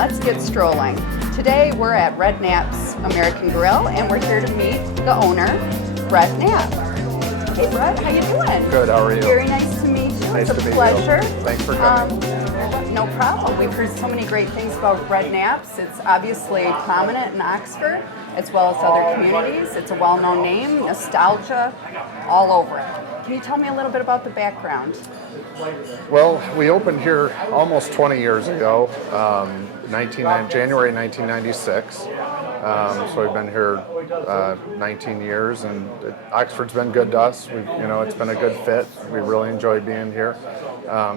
let's get strolling. Today we're at Red Knapp's American Grill and we're here to meet the owner, Brett Knapp. Hey Brett, how you doing? Good, how are you? Very nice to meet you. Nice it's a to meet pleasure. you. Thanks for coming. No problem. We've heard so many great things about Red Knapp's. It's obviously prominent in Oxford as well as other communities. It's a well-known name, nostalgia, all over it. Can you tell me a little bit about the background? Well, we opened here almost 20 years ago, January 1996. So we've been here 19 years, and Oxford's been good to us. It's been a good fit. We really enjoy being here.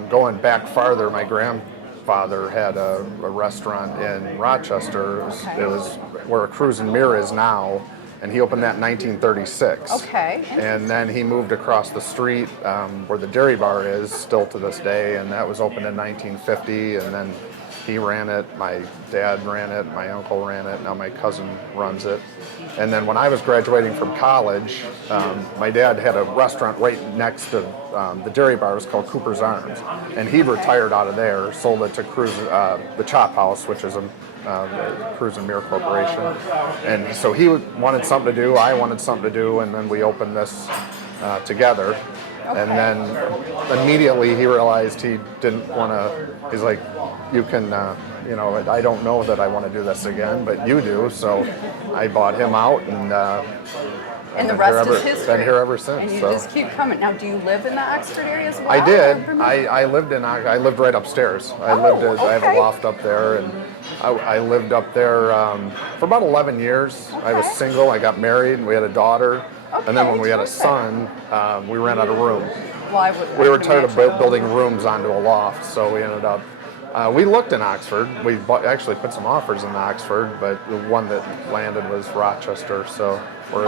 Going back farther, my grandfather had a restaurant in Rochester. It was where a Cruise and Mirror is now. And he opened that in 1936. Okay. And then he moved across the street where the Dairy Bar is still to this day, and that was opened in 1950. And then he ran it, my dad ran it, my uncle ran it, now my cousin runs it. And then when I was graduating from college, my dad had a restaurant right next to the Dairy Bar. It was called Cooper's Arms. And he retired out of there, sold it to the Chop House, which is a Cruise and Mirror Corporation. And so he wanted something to do, I wanted something to do, and then we opened this together. Okay. And then immediately he realized he didn't want to, he's like, you can, I don't know that I want to do this again, but you do. So I bought him out, and the rest is history. Been here ever since. And you just keep coming. Now, do you live in the Oxford area as well? I did. I lived right upstairs. I have a loft up there, and I lived up there for about 11 years. Okay. I was single. I got married. We had a daughter. Okay, and then when we had a son, we ran out of room. We were tired of building rooms onto a loft, so we ended up. We looked in Oxford. We actually put some offers in Oxford, but the one that landed was Rochester. So we're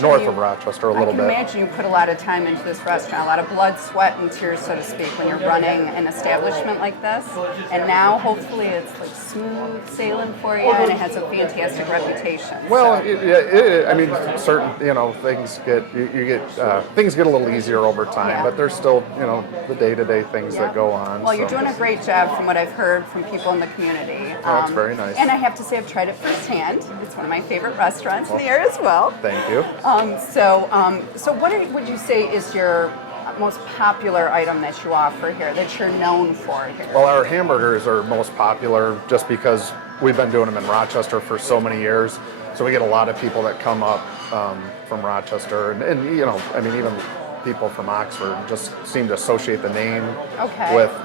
north of Rochester a little bit. I can imagine you put a lot of time into this restaurant, a lot of blood, sweat, and tears, so to speak, when you're running an establishment like this. And now, hopefully, it's like smooth sailing for you, and it has a fantastic reputation. Well, certain things get a little easier over time, but there's still the day-to-day things that go on. Well, you're doing a great job from what I've heard from people in the community. That's very nice. And I have to say, I've tried it firsthand. It's one of my favorite restaurants in the area as well. Thank you. So what would you say is your most popular item that you offer here, that you're known for here? Well, our hamburgers are most popular just because we've been doing them in Rochester for so many years. So we get a lot of people that come up from Rochester, and even people from Oxford just seem to associate the name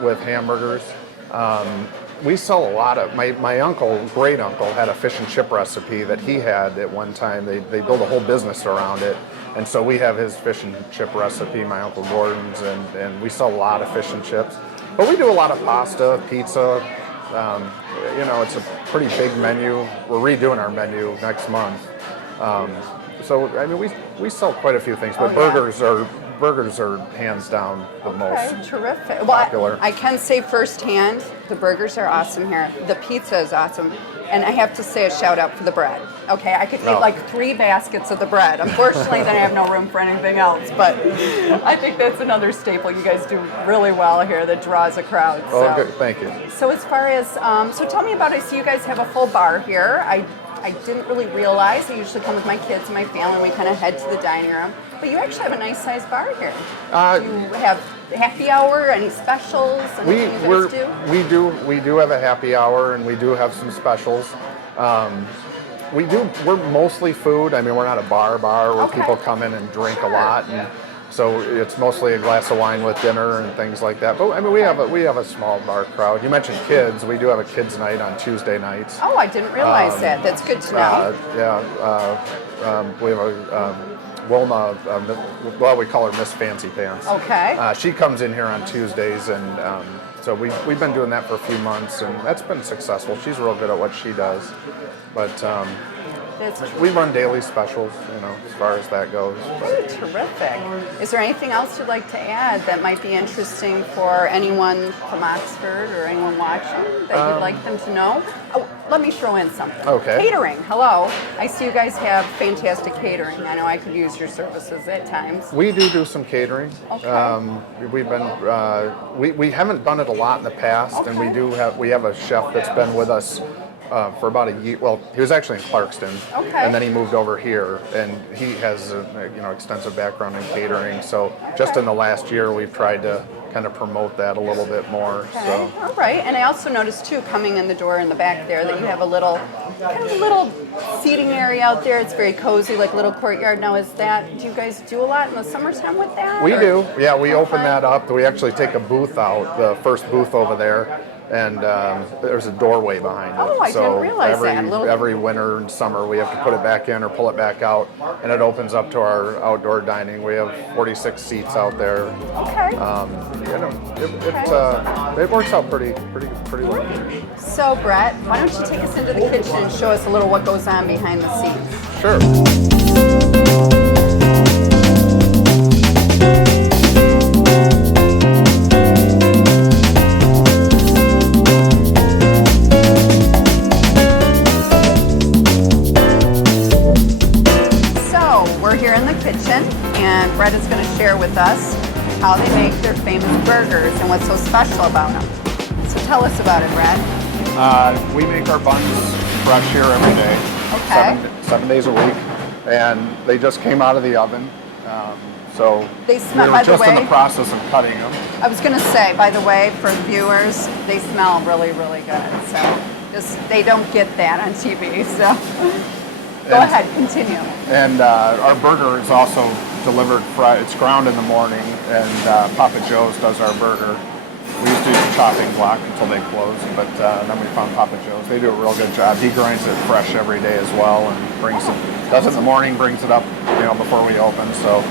with hamburgers. We sell a lot of, my great uncle had a fish and chip recipe that he had at one time. They built a whole business around it. And so we have his fish and chip recipe, my Uncle Gordon's, and we sell a lot of fish and chips. But we do a lot of pasta, pizza. It's a pretty big menu. We're redoing our menu next month. We sell quite a few things, but burgers are hands down the most terrific. popular. Well, I can say firsthand, the burgers are awesome here. The pizza is awesome. And I have to say a shout out for the bread. Okay, I could eat like 3 baskets of the bread. Unfortunately, then I have no room for anything else. But I think that's another staple you guys do really well here that draws a crowd. Oh, good. Thank you. So as far as, so tell me about it. So you guys have a full bar here. I didn't really realize. I usually come with my kids and my family. We kind of head to the dining room. But you actually have a nice sized bar here. Do you have happy hour? Any specials? We do have a happy hour, and we do have some specials. We're mostly food. I mean, we're not a bar where people come in and drink a lot, and so it's mostly a glass of wine with dinner and things like that. But I mean, we have a small bar crowd. You mentioned kids. We do have a kids' night on Tuesday nights. Oh, I didn't realize that. That's good to know. We have Wilma, we call her Miss Fancy Pants. Okay. She comes in here on Tuesdays, and so we've been doing that for a few months, and that's been successful. She's real good at what she does. But We run daily specials, you know, as far as that goes. Ooh, terrific. Is there anything else you'd like to add that might be interesting for anyone from Oxford or anyone watching that you'd like them to know? Oh, let me throw in something. Okay. Catering. Hello. I see you guys have fantastic catering. I know I could use your services at times. We do some catering. Okay. We've been we haven't done it a lot in the past, and Okay. we have a chef that's been with us for about a year. Well, he was actually in Clarkston, Okay. and then he moved over here, and he has a extensive background in catering. So just in the last year, we've tried to kind of promote that a little bit more. Okay. So All right. And I also noticed too, coming in the door in the back there, that you have a little seating area out there. It's very cozy, like a little courtyard. Now, do you guys do a lot in the summertime with that? we or- do, yeah. We open Okay. that up. We actually take a booth out, the first booth over there. And there's a doorway behind it. Oh, I didn't realize every, that. Every winter and summer, we have to put it back in or pull it back out, and it opens up to our outdoor dining. We have 46 seats out there. Okay. It works out pretty well. So, Brett, why don't you take us into the kitchen and show us a little what goes on behind the scenes? Sure. So, we're here in the kitchen, and Brett is going to share with us how they make their famous burgers and what's so special about them. So, tell us about it, Brett. We make our buns fresh here every day, Okay. seven days a week, and they just came out of the oven. So They smell- we by were the just in way- the process of cutting them. I was going to say, by the way, for viewers, they smell really, really good. So, they don't get that on TV. So, go And- ahead, continue. And our burger is also delivered fresh. It's ground in the morning, and Papa Joe's does our burger. We used to use a chopping block until they closed, but then we found Papa Joe's. They do a real good job. He grinds it fresh every day as well, and does it in the morning, brings it up, before we open. So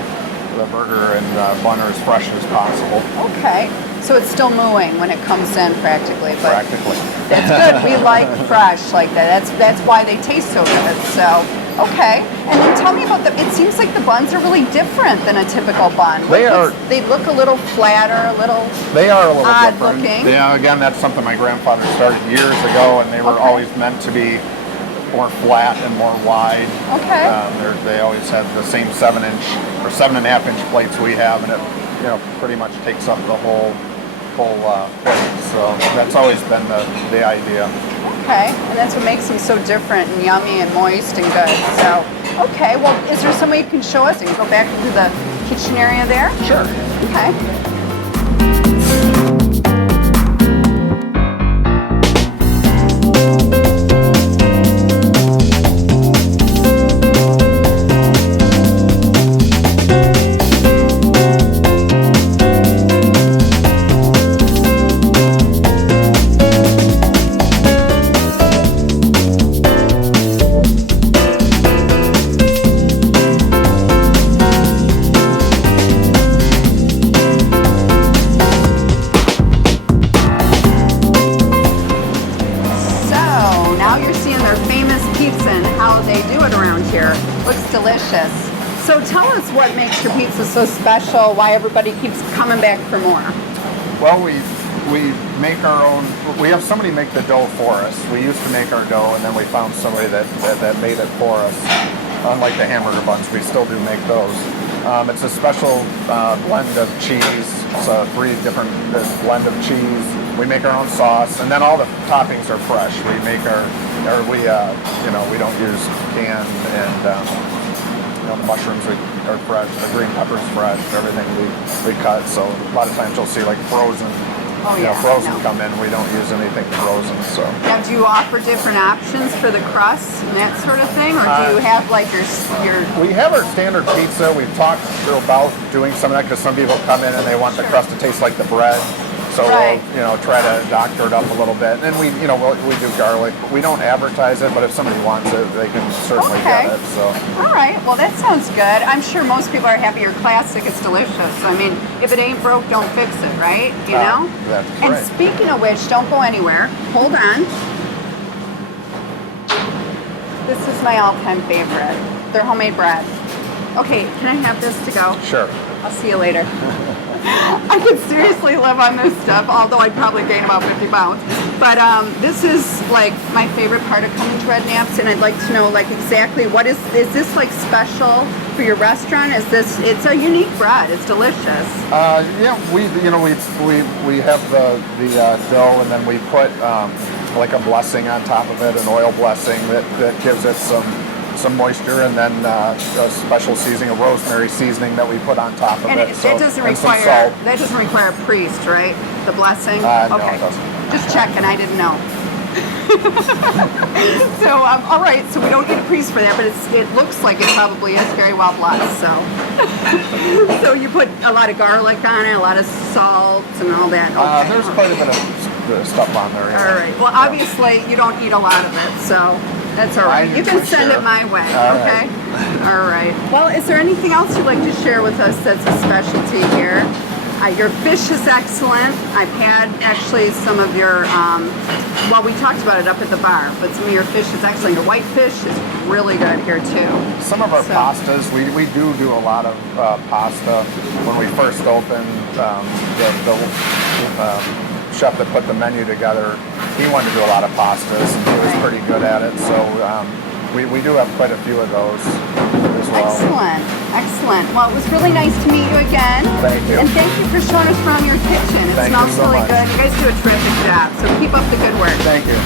the burger and bun are as fresh as possible. Okay, so it's still mooing when it comes in practically, but Practically. that's good. We like fresh like that. That's why they taste so good. So, okay. And then tell me about it seems like the buns are really different than a typical bun. They look a little flatter, a little They are a little odd different. looking. Yeah, again, that's something my grandfather started years ago, and they were Okay. always meant to be more flat and more wide. Okay. They always have the same 7-inch or 7.5-inch plates we have, and it pretty much takes up the whole plate. So that's always been the idea. Okay, and that's what makes them so different and yummy and moist and good. So, okay, well, is there some way you can show us? You can go back into the kitchen area there? Sure. Okay. Delicious. So tell us what makes your pizza so special, why everybody keeps coming back for more. Well, we make our own. We have somebody make the dough for us. We used to make our dough, and then we found somebody that made it for us. Unlike the hamburger buns, we still do make those. It's a special blend of cheese. It's a 3 different blend of cheese. We make our own sauce, and then all the toppings are fresh. We make we don't use canned, and the mushrooms are fresh, the green peppers fresh, everything we cut. So a lot of times you'll see like frozen. Frozen come in. We don't use anything frozen. So now, do you offer different options for the crust and that sort of thing, or do you have like your? We have our standard pizza. We've talked about doing some of that because some people come in and they want the crust to taste like the bread. So right. we'll try to doctor it up a little bit, and we we do garlic. We don't advertise it, but if somebody wants it, they can certainly get it. So all right, well that sounds good. I'm sure most people are happy. Your classic is delicious. I mean, if it ain't broke, don't fix it, right? You know. That's and right. speaking of which, don't go anywhere. Hold on. This is my all-time favorite. They're homemade bread. Okay, can I have this to go? Sure. I'll see you later. I could seriously live on this stuff, although I'd probably gain about 50 pounds. But this is like my favorite part of coming to Red Knapp's, and I'd like to know like exactly what is this like special for your restaurant? Is this? It's a unique bread. It's delicious. Yeah, we have the dough, and then we put like a blessing on top of it, an oil blessing that gives it some moisture, and then a special seasoning, a rosemary seasoning that we put on top of and it. It doesn't require a priest, right? The blessing. No, okay. it doesn't. Just checking. I didn't know. So all right. So we don't need a priest for that, but it looks like it probably is very well blessed. So so you put a lot of garlic on it, a lot of salt, and all that. Okay. There's quite a bit of stuff on there. Yeah. All right. Well, obviously you don't eat a lot of it, so that's all right. You can send it my way, okay? All right. Well, is there anything else you'd like to share with us that's a specialty here? Your fish is excellent. I've had actually some of your, well, we talked about it up at the bar, but some of your fish is excellent. Your white fish is really good here too. Some of our pastas, we do a lot of pasta. When we first opened, the chef that put the menu together, he wanted to do a lot of pastas, and he was pretty good at it. So we do have quite a few of those as well. Excellent. Well, it was really nice to meet you again. Thank you. And thank you for showing us around your kitchen. It smells really good. You guys do a terrific job. So keep up the good work. Thank you.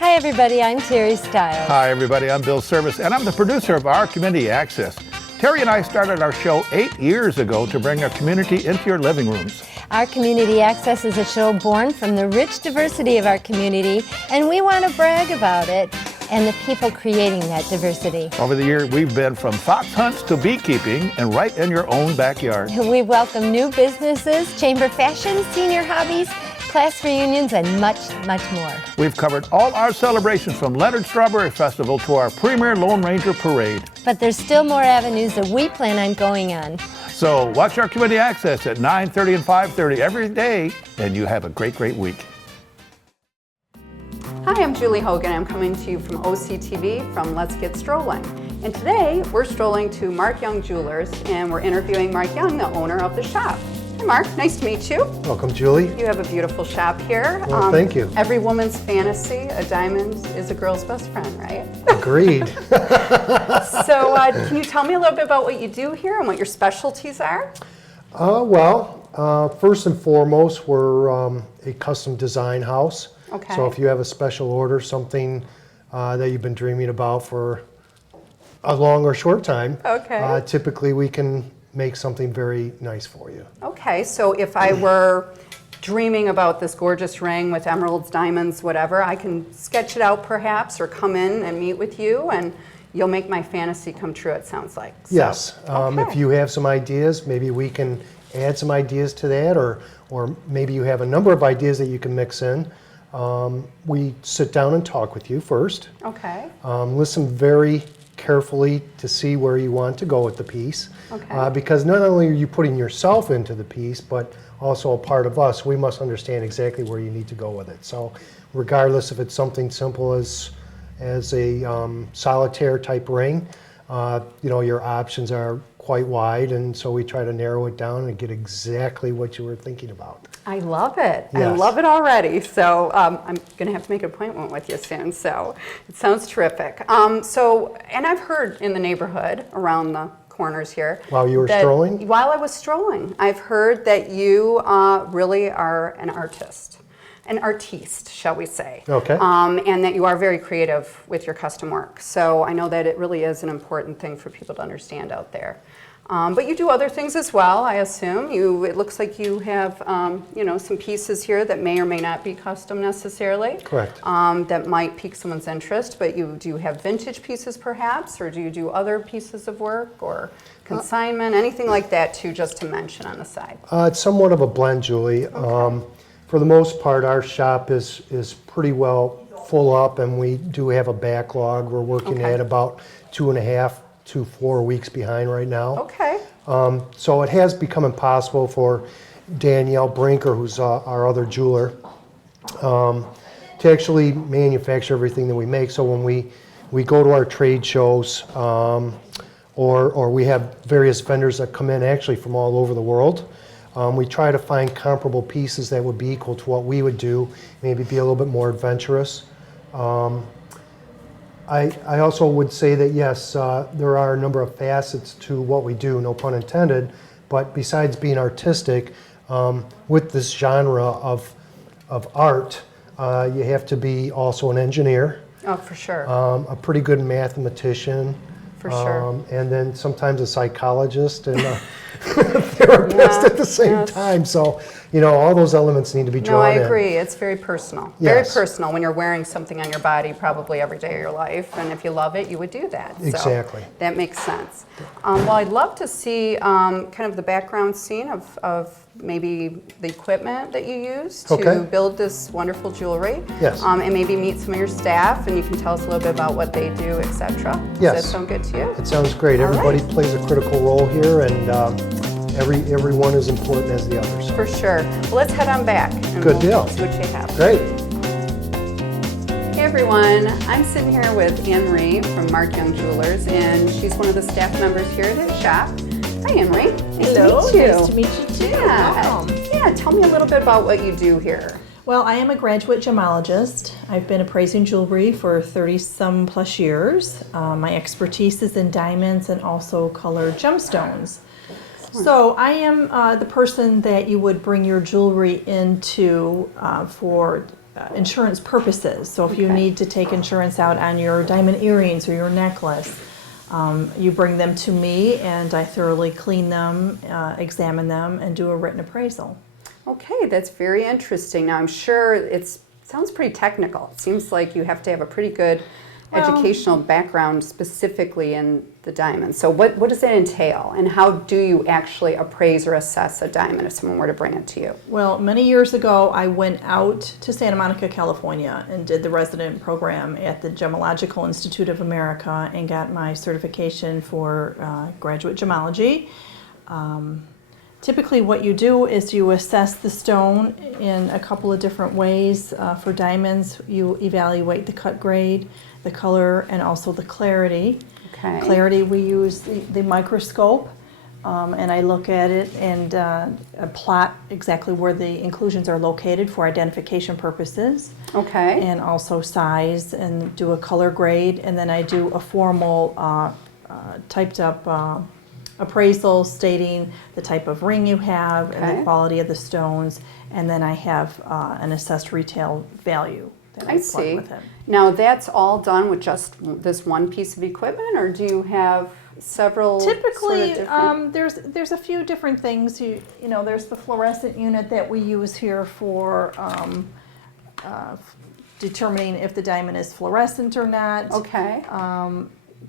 Hi everybody, I'm Terry Stiles. Hi everybody, I'm Bill Service, and I'm the producer of Our Community Access. Terry and I started our show 8 years ago to bring our community into your living rooms. Our Community Access is a show born from the rich diversity of our community, and we want to brag about it and the people creating that diversity. Over the years, we've been from fox hunts to beekeeping and right in your own backyard. We welcome new businesses, chamber fashion, senior hobbies, class reunions, and much, much more. We've covered all our celebrations from Leonard Strawberry Festival to our premier Lone Ranger Parade. But there's still more avenues that we plan on going on. So watch Our Community Access at 9:30 and 5:30 every day, and you have a great, great week. Hi, I'm Julie Hogan. I'm coming to you from OCTV from Let's Get Strollin'. And today we're strolling to Mark Young Jewelers, and we're interviewing Mark Young, the owner of the shop. Hi Mark, nice to meet you. Welcome, Julie. You have a beautiful shop here. Well, thank you. Every woman's fantasy, a diamond is a girl's best friend, right? Agreed. So can you tell me a little bit about what you do here and what your specialties are? First and foremost, we're a custom design house. Okay. So if you have a special order, something that you've been dreaming about for a long or short time, okay. Typically we can make something very nice for you. Okay, so if I were dreaming about this gorgeous ring with emeralds, diamonds, whatever, I can sketch it out perhaps, or come in and meet with you, and you'll make my fantasy come true, it sounds like. So, yes, okay. If you have some ideas, maybe we can add some ideas to that, or maybe you have a number of ideas that you can mix in. We sit down and talk with you first. Okay. Listen very carefully to see where you want to go with the piece. Okay. Because not only are you putting yourself into the piece, but also a part of us, we must understand exactly where you need to go with it. So regardless if it's something simple as a solitaire type ring, your options are quite wide, and so we try to narrow it down and get exactly what you were thinking about. I love it. I Yes. love it already. So I'm going to have to make an appointment with you soon. So it sounds terrific. And I've heard in the neighborhood around the corners here. While you were strolling? While I was strolling. I've heard that you really are an artist. An artiste, shall we say. Okay. And that you are very creative with your custom work. So I know that it really is an important thing for people to understand out there. But you do other things as well, I assume. It looks like you have, you know, some pieces here that may or may not be custom necessarily. Correct. That might pique someone's interest. But do you have vintage pieces perhaps, or do you do other pieces of work or consignment, anything like that too, just to mention on the side? It's somewhat of a blend, Julie. Okay. For the most part, our shop is pretty well full up, and we do have a backlog. We're working at about 2.5 to 4 weeks behind right now. Okay. So it has become impossible for Danielle Brinker, who's our other jeweler, to actually manufacture everything that we make. So when we go to our trade shows, or we have various vendors that come in actually from all over the world, we try to find comparable pieces that would be equal to what we would do, maybe be a little bit more adventurous. I also would say that yes, there are a number of facets to what we do, no pun intended, but besides being artistic, with this genre of art, you have to be also an engineer. Oh, for sure. A pretty good mathematician. For sure. And then sometimes a psychologist and a therapist at the same time. So, you know, all those elements need to be drawn in. No, I agree. It's very personal. Yes. Very personal when you're wearing something on your body probably every day of your life. And if you love it, you would do that. Exactly. So that makes sense. Well, I'd love to see kind of the background scene of maybe the equipment that you use to build this wonderful jewelry. Yes. And maybe meet some of your staff, and you can tell us a little bit about what they do, etc. Yes. Does that sound good to you? It sounds great. Everybody plays a critical role here, and everyone is important as the others. For sure. Well, let's head on back. And Good deal. See what you have. Great. Hey everyone, I'm sitting here with Anne-Marie from Mark Young Jewelers, and she's one of the staff members here at the shop. Hi Anne-Marie. Hello, Nice to meet you. nice to meet you too. Welcome. Yeah, tell me a little bit about what you do here. Well, I am a graduate gemologist. I've been appraising jewelry for 30-some plus years. My expertise is in diamonds and also colored gemstones. So I am the person that you would bring your jewelry into for insurance purposes. So if you need to take insurance out on your diamond earrings or your necklace, you bring them to me and I thoroughly clean them, examine them, and do a written appraisal. Okay, that's very interesting. Now I'm sure it sounds pretty technical. It seems like you have to have a pretty good educational background specifically in the diamond. So what does that entail, and how do you actually appraise or assess a diamond if someone were to bring it to you? Well, many years ago I went out to Santa Monica, California and did the resident program at the Gemological Institute of America and got my certification for graduate gemology. Typically what you do is you assess the stone in a couple of different ways. For diamonds, you evaluate the cut grade, the color, and also the clarity. Okay. Clarity, we use the microscope, and I look at it and plot exactly where the inclusions are located for identification purposes. Okay. And also size, and do a color grade, and then I do a formal typed up appraisal stating the type of ring you have and the quality of the stones, and then I have an assessed retail value that I plug with it. Now that's all done with just this one piece of equipment, or do you have several? Typically, sort of there's a few different things. You know, there's the fluorescent unit that we use here for determining if the diamond is fluorescent or not. Okay.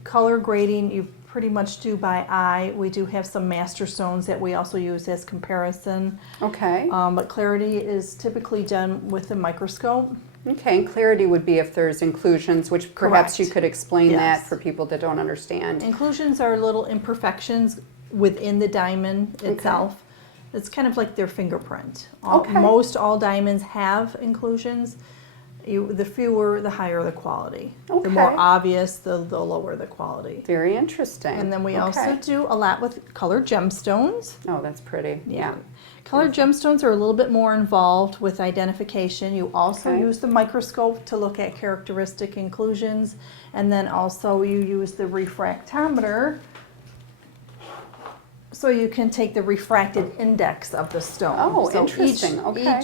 Color grading, you pretty much do by eye. We do have some master stones that we also use as comparison. Okay. But clarity is typically done with a microscope. Okay, and clarity would be if there's inclusions, which perhaps Correct. you could explain that Yes. for people that don't understand. Inclusions are little imperfections within the diamond itself. It's kind of like their fingerprint. Most all diamonds have inclusions. The fewer, the higher the quality. Okay. The more obvious, the lower the quality. Very interesting. And then we also do a lot with colored gemstones. Oh, that's pretty. Yeah. Colored gemstones are a little bit more involved with identification. You also use the microscope to look at characteristic inclusions, and then also you use the refractometer So you can take the refracted index of the stone. Oh, So interesting. Okay.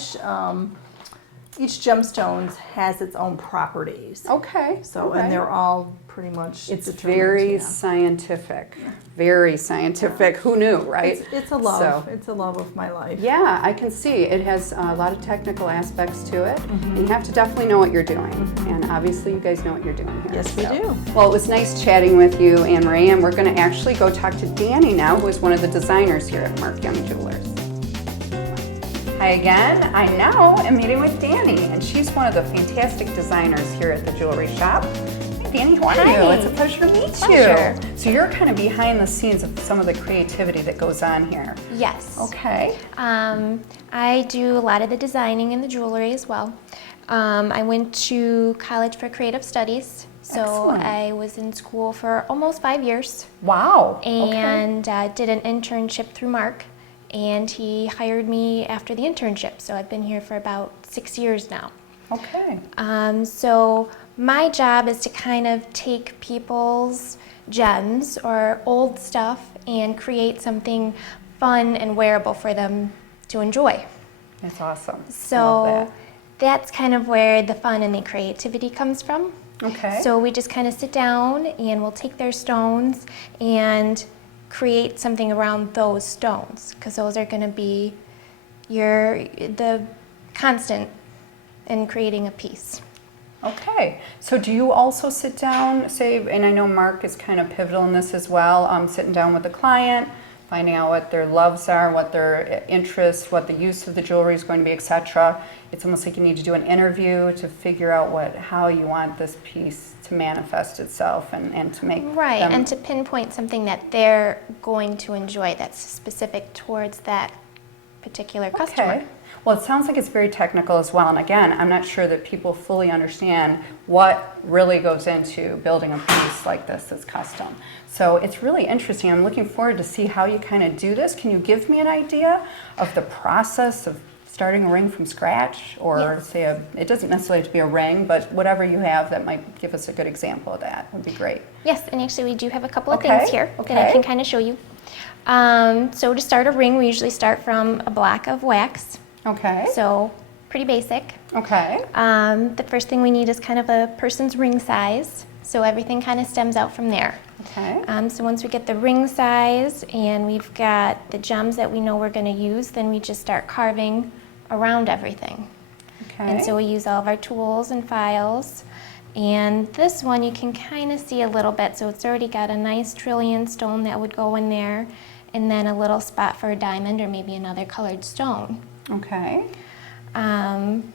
Each gemstone has its own properties. Okay. So, okay. and they're all pretty much It's determined, very yeah. scientific. Very scientific. Who knew, right? It's a love. So- It's a love of my life. Yeah, I can see. It has a lot of technical aspects to it. And you have to definitely know what you're doing. And obviously you guys know what you're doing here. Yes, we do. Well, it was nice chatting with you, Anne Marie, and we're going to actually go talk to Danny now, who is one of the designers here at Mark Young Jewelers. Hi again. I now am meeting with Danny, and she's one of the fantastic designers here at the jewelry shop. Hi, Danny. How are Hi. you? It's a pleasure to meet Pleasure. you. So you're kind of behind the scenes of some of the creativity that goes on here. Yes. Okay. I do a lot of the designing in the jewelry as well. I went to college for creative studies, so Excellent. I was in school for almost 5 years Wow. and did an internship through Mark, and he hired me after the internship. So I've been here for about 6 years now. Okay. So my job is to kind of take people's gems or old stuff and create something fun and wearable for them to enjoy. That's awesome. I love So that's kind of where the fun and the creativity comes from. that. Okay. So we just kind of sit down and we'll take their stones and create something around those stones, because those are going to be the constant in creating a piece. Okay, so do you also sit down, say, and I know Mark is kind of pivotal in this as well, sitting down with the client, finding out what their loves are, what their interests, what the use of the jewelry is going to be, etc. It's almost like you need to do an interview to figure out how you want this piece to manifest itself and to make Right, them... and to pinpoint something that they're going to enjoy that's specific towards that particular customer. Okay. Well, it sounds like it's very technical as well. And again, I'm not sure that people fully understand what really goes into building a piece like this that's custom. So it's really interesting. I'm looking forward to see how you kind of do this. Can you give me an idea of the process of starting a ring from scratch? Or Yes. say, it doesn't necessarily have to be a ring, but whatever you have that might give us a good example of that would be great. Yes, and actually we do have a couple of Okay, things here that okay. I can kind of show you. So to start a ring, we usually start from a block of wax. Okay. So pretty basic. Okay. The first thing we need is kind of a person's ring size. So everything kind of stems out from there. Okay. So once we get the ring size and we've got the gems that we know we're going to use, then we just start carving around everything. Okay. And so we use all of our tools and files. And this one you can kind of see a little bit. So it's already got a nice trillion stone that would go in there, and then a little spot for a diamond or maybe another colored stone. Okay. Um,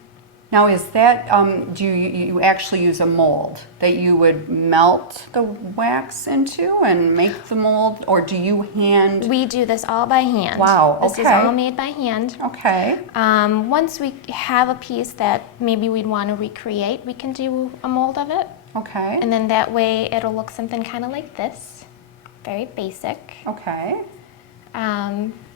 Now, is that, do you actually use a mold that you would melt the wax into and make the mold, or do you hand? we do this all by hand. Wow, This is okay. all made by hand. Okay. Once we have a piece that maybe we'd want to recreate, we can do a mold of it. Okay. And then that way it'll look something kind of like this. Very basic. Okay.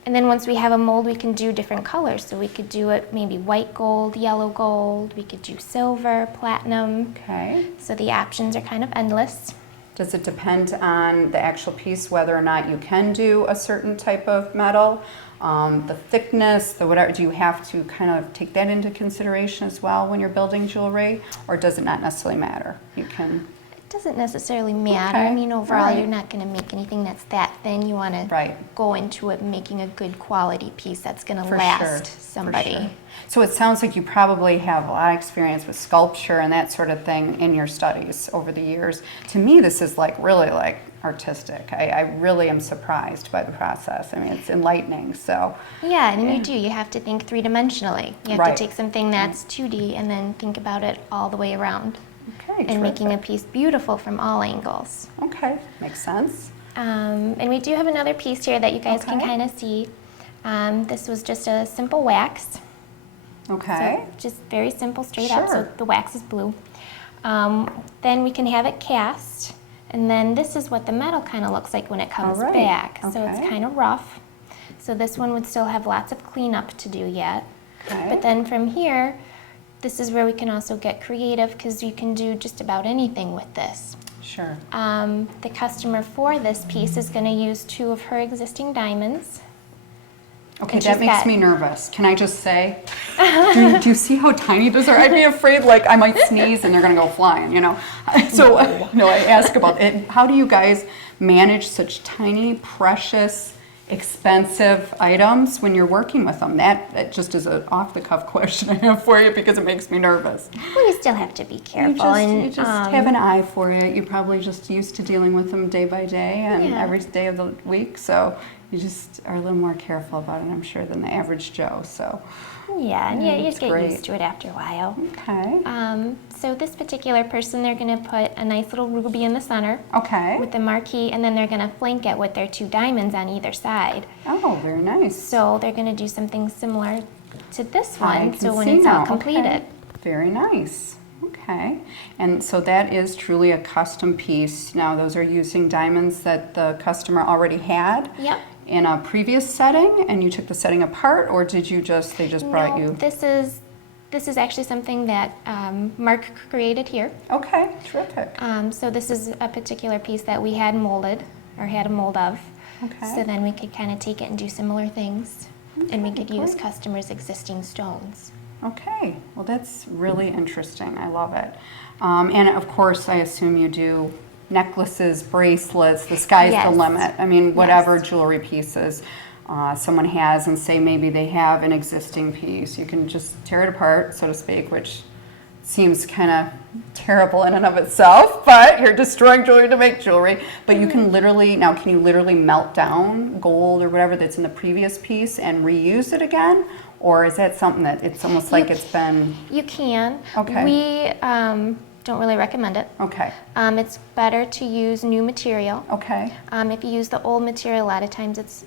And then once we have a mold, we can do different colors. So we could do it maybe white gold, yellow gold, we could do silver, platinum. Okay. So the options are kind of endless. Does it depend on the actual piece whether or not you can do a certain type of metal? The thickness, the whatever, do you have to kind of take that into consideration as well when you're building jewelry, or does it not necessarily matter? You can. It doesn't necessarily matter. Okay, I mean, overall, alright. you're not going to make anything that's that thin. You want to Right. go into it making a good quality piece that's going to For last sure, somebody. for sure. So it sounds like you probably have a lot of experience with sculpture and that sort of thing in your studies over the years. To me, this is like really like artistic. I really am surprised by the process. I mean, it's enlightening. So Yeah, and Yeah. you do. You have to think three-dimensionally. You have Right. to take something that's 2D and then think about it all the way around. okay, And making a terrific. piece beautiful from all angles. Okay, makes sense. And we do have another piece here that you guys can Okay. kind of see. This was just a simple wax. Okay. So just very simple, straight up. So Sure. the wax is blue. Then we can have it cast. And then this is what the metal kind of looks like when it comes All right. back. So Okay. it's kind of rough. So this one would still have lots of cleanup to do yet. Okay. But then from here, this is where we can also get creative, because you can do just about anything with this. Sure. The customer for this piece is going to use 2 of her existing diamonds. Okay, And that she's makes got- me nervous. Can I just say? Do you see how tiny those are? I'd be afraid, like, I might sneeze and they're going to go flying, you know? So, no, I ask about it. How do you guys manage such tiny, precious, expensive items when you're working with them? That just is an off-the-cuff question I have for you because it makes me nervous. Well, you still have to be careful. You just have an eye for it. You're probably just used to dealing with them day by day and Yeah. every day of the week, so you just are a little more careful about it, I'm sure, than the average Joe. So, Yeah, and you that's just get great. used to it after a while. Okay. So this particular person, they're going to put a nice little ruby in the center Okay. with the marquee, and then they're going to flank it with their 2 diamonds on either side. Oh, very nice. So they're going to do something similar to this I one, can so when see it's now. all completed. Okay. Very nice. Okay. And so that is truly a custom piece. Now, those are using diamonds that the customer already had Yep. in a previous setting, and you took the setting apart, or did you just, they just brought No, you? this is actually something that Mark created here. Okay, terrific. So this is a particular piece that we had molded, or had a mold of. Okay. So then we could kind of take it and do similar things, and we could use great. customers' existing stones. Okay, well, that's really interesting. I love it. And of course, I assume you do necklaces, bracelets, the sky's Yes. the limit. I mean, whatever Yes. jewelry pieces someone has, and say maybe they have an existing piece, you can just tear it apart, so to speak, which seems kind of terrible in and of itself, but you're destroying jewelry to make jewelry. But you can literally, now can you literally melt down gold or whatever that's in the previous piece and reuse it again? Or is that something that it's almost like it's been, You can. Okay. We don't really recommend it. okay, It's better to use new material. okay, If you use the old material, a lot of times it's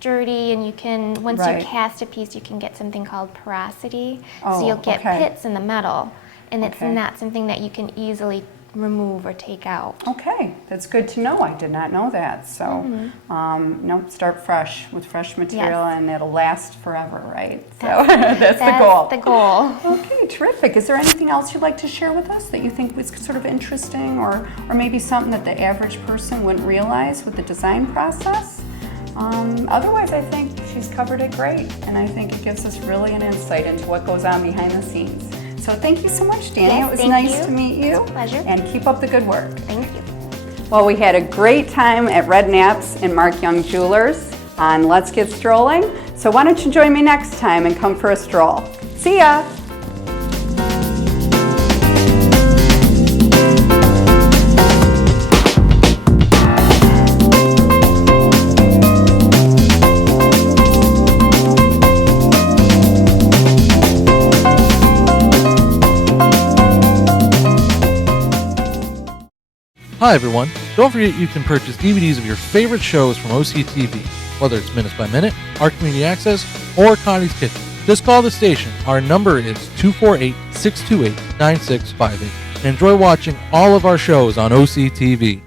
dirty, and you can, once Right. you cast a piece, you can get something called porosity. Oh, So you'll get okay. pits in the metal, and it's Okay. not something that you can easily remove or take out. okay. That's good to know. I did not know that. So, nope, start fresh with fresh material, Yes. and it'll last forever, right? So that's the goal. That's the goal. Okay, terrific. Is there anything else you'd like to share with us that you think was sort of interesting, or maybe something that the average person wouldn't realize with the design process? Otherwise, I think she's covered it great, and I think it gives us really an insight into what goes on behind the scenes. So thank you so much, Danny. Yes, it was thank nice you. to meet you. It's a pleasure. And keep up the good work. Thank you. Well, we had a great time at Red Knapp's and Mark Young Jewelers on Let's Get Strolling. So why don't you join me next time and come for a stroll. See ya! Hi everyone, don't forget you can purchase DVDs of your favorite shows from OCTV, whether it's Minutes by Minute, Our Community Access, or Connie's Kitchen. Just call the station. Our number is 248-628-9658. And enjoy watching all of our shows on OCTV.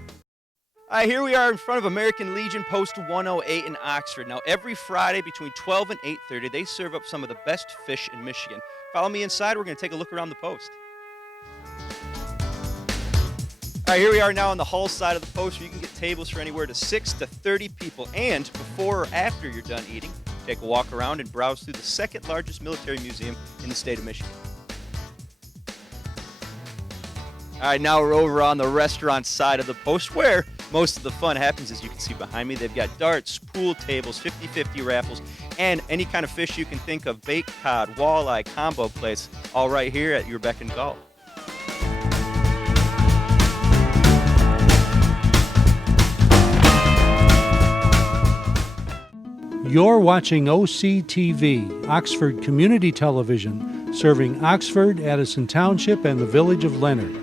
Here we are in front of American Legion Post 108 in Oxford. Now, every Friday between 12 and 8:30, they serve up some of the best fish in Michigan. Follow me inside. We're going to take a look around the post. All right, here we are now on the Hull side of the post, where you can get tables for anywhere to 6 to 30 people. And before or after you're done eating, take a walk around and browse through the second largest military museum in the state of Michigan. All right, now we're over on the restaurant side of the post, where most of the fun happens. As you can see behind me, they've got darts, pool tables, 50-50 raffles, and any kind of fish you can think of, baked cod, walleye, combo plates, all right here at your beck and call. You're watching OCTV, Oxford Community Television, serving Oxford, Addison Township, and the village of Leonard.